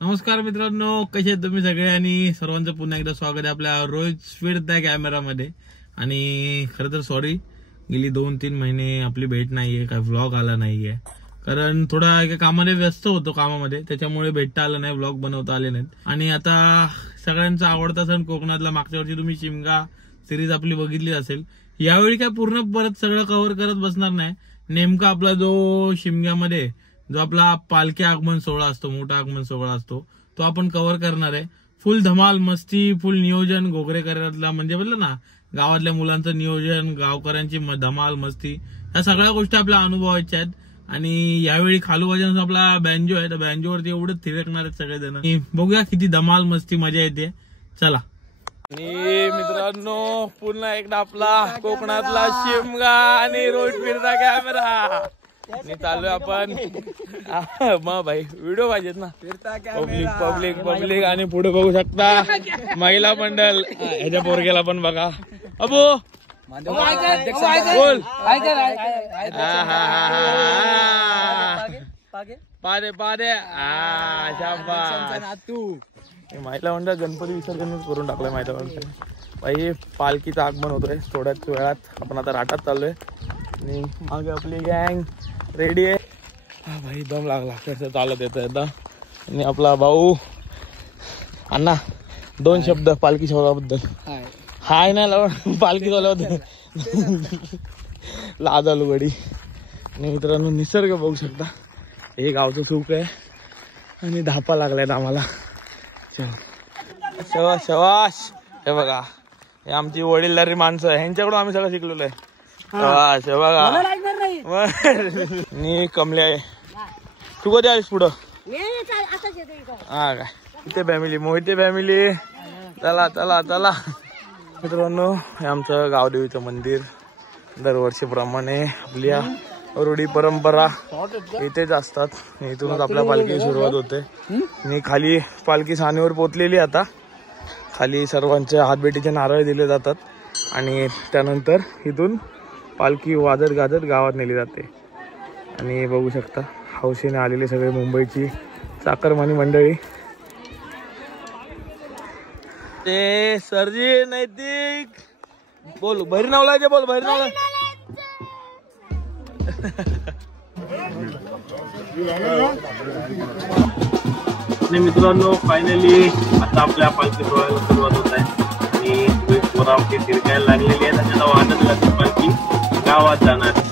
नमस्कार मित्रांनो, कसे आहेत तुम्ही सगळे आणि सर्वांचं पुन्हा एकदा स्वागत आहे आपल्या रोहित स्पीड त्या कॅमेरामध्ये। आणि खरं तर सॉरी, गेली 2-3 महिने आपली भेट नाहीये, काय व्लॉग आला नाहीये, कारण थोडा एका कामाने व्यस्त होतो कामामध्ये, त्याच्यामुळे भेटता आलं नाही, व्लॉग बनवता आले नाहीत। आणि आता सगळ्यांचा आवडता सण कोकणातला, मागच्या वर्षी तुम्ही शिमगा सिरीज आपली बघितली असेल, यावेळी काय पूर्ण परत सगळं कव्हर करत बसणार नाही। नेमका आपला जो शिमग्यामध्ये जो आपला पालखी आगमन सोहळा असतो, मोठा आगमन सोहळा असतो, तो आपण कव्हर करणार आहे। फुल धमाल मस्ती, फुल नियोजन घोगरेकरांतला, म्हणजे बोललं ना गावातल्या मुलांचं नियोजन, गावकऱ्यांची धमाल मस्ती, या सगळ्या गोष्टी आपल्या अनुभवायच्या आहेत। आणि यावेळी खालूबाजून आपला बँजो आहे, तर बँजोवरती एवढं थिरकणार आहेत सगळेजण, बघूया किती धमाल मस्ती मजा येते। चला। आणि मित्रांनो, पुन्हा एकदा आपला कोकणातला शिमगा आणि रोहित फिरता कॅमेरा चालू आपण। मग भाई व्हिडिओ पाहिजेत ना, पब्लिक पब्लिक पब्लिक। आणि पुढे बघू शकता महिला मंडळ, ह्याच्या पोरगेला पण बघा अबो बोल, पादे पादे महिला मंडळ गणपती विसर्जनच करून टाकलंय महिला मंडळ। भाई पालखीचं आगमन होतोय थोड्याच वेळात, आपण आता राटात चाललोय आणि मागे आपली गँग रेडी आहे। हा भाई दम लागला, कसं चालत येतं एकदा। आणि आपला भाऊ अण्णा 2 शब्द पालखी सोहळ्याबद्दल। हाय नाही लावून पालखी सोहळ्याबद्दल लाज आलू गडी। आणि मित्रांनो, निसर्ग बघू शकता, हे गावचं सुख आहे आणि धापा लागलाय आम्हाला। शवाश शवाश, हे बघा हे आमची वडीलधारी माणसं, ह्यांच्याकडून आम्ही सगळं शिकलेलो आहे। शवाश, हे बघा मी कमले आहे। तू कधी आलीस पुढं? हा काय, इथे फॅमिली, मोहिते फॅमिली, चला चला चला। मित्रांनो, हे आमचं गावदेवीचं मंदिर, दरवर्षीप्रमाणे आपल्या रूढी परंपरा इथेच असतात। इथूनच आपल्या पालखीची सुरुवात होते। मी खाली पालखी सानेवर पोचलेली, आता खाली सर्वांच्या हातभेटीचे नारळ दिले जातात आणि त्यानंतर इथून पालखी वाजत गाजत गावात नेली जाते। आणि बघू शकता हौसेने आलेली सगळे मुंबईची चाकरमानी मंडळी। ते सरजी नैतिक बोल, भैरनावला जे बोल, भैरनावला मित्रांनो, फायनली आता आपल्या पालखी सोहळ्याला सुरुवात होत आहे आणि पोरावटी फिरकायला लागलेली आहे, त्याच्याला वाटत लागते पालखी गावात जाणार।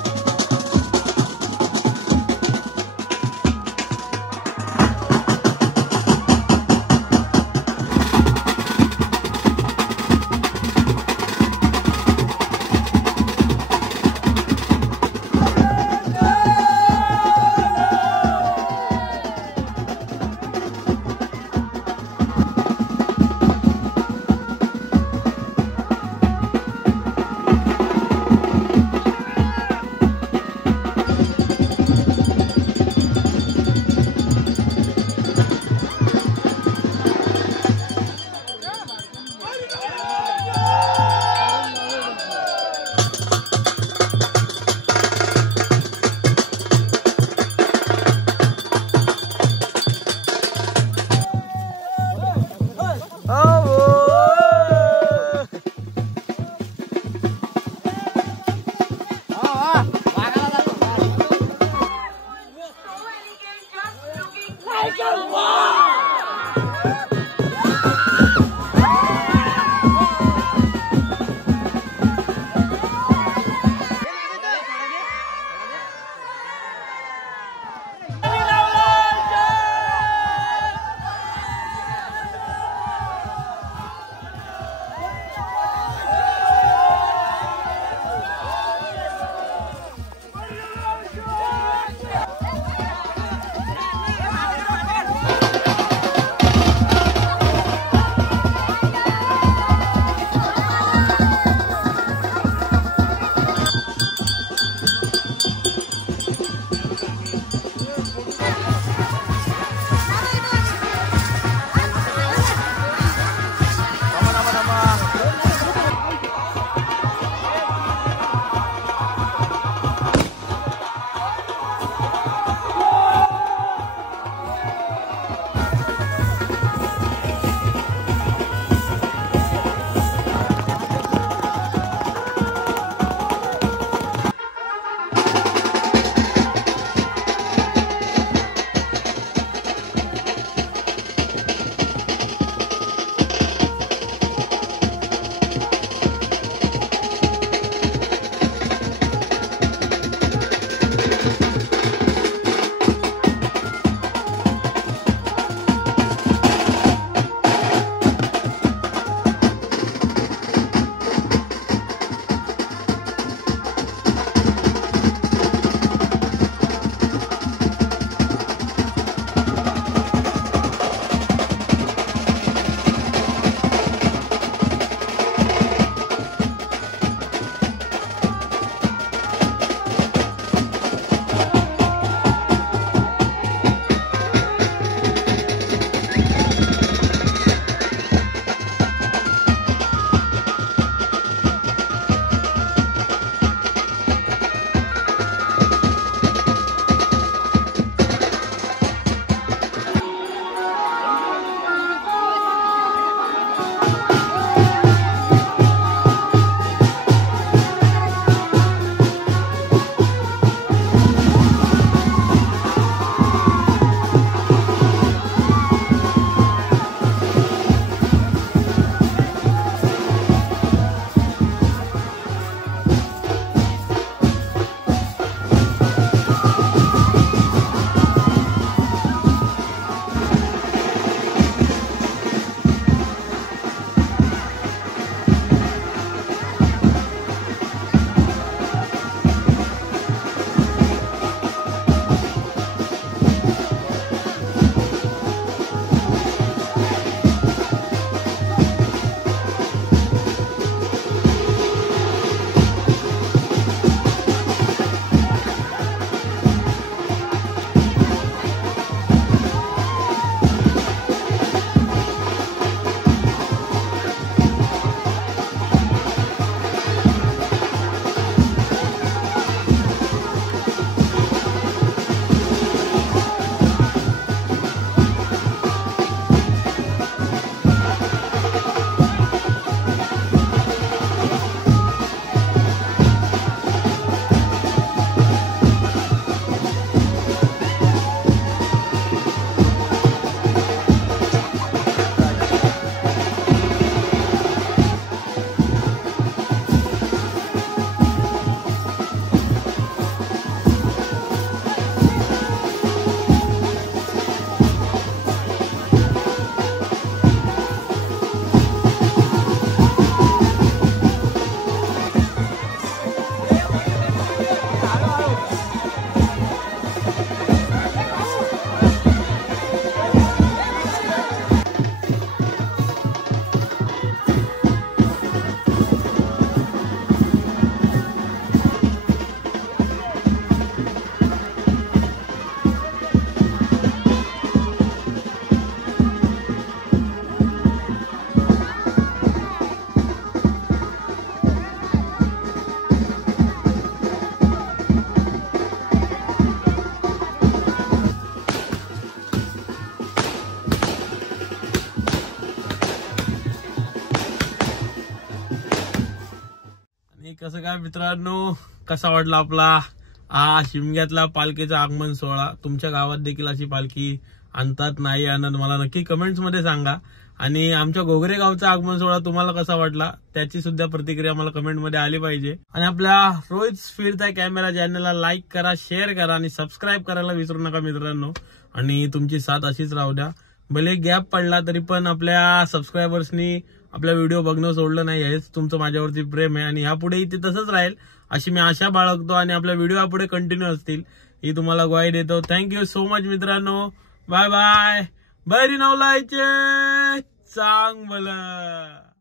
कसं काय मित्रांनो, कसा वाटला आपला शिमग्यातला पालखीचा आगमन सोहळा? तुमच्या गावात देखील अशी पालखी आणतात नाही आणत मला नक्की कमेंट्स मध्ये सांगा. आणि आमच्या घोगरे गावचा आगमन सोहळा तुम्हाला कसा वाटला त्याची सुद्धा प्रतिक्रिया मला कमेंट मध्ये आली पाहिजे. आणि आपल्या रोज फिरता कॅमेरा चॅनलला लाईक करा, शेअर करा आणि सबस्क्राईब करायला विसरू नका मित्रांनो. आणि तुमची साथ अशीच राहू द्या. भले गॅप पडला तरी पण आपल्या सबस्क्रायबर्सनी आपला व्हिडिओ बघणं सोडलं नाही. हेच तुमचं माझ्यावरती प्रेम आहे आणि यापुढेही ते तसंच राहील अशी मी आशा बाळगतो. आणि आपल्या व्हिडिओ यापुढे कंटिन्यू असतील ही तुम्हाला ग्वाही देतो. थँक्यू सो मच मित्रांनो. Bye bye. बरी नवलायचे चांग भलं.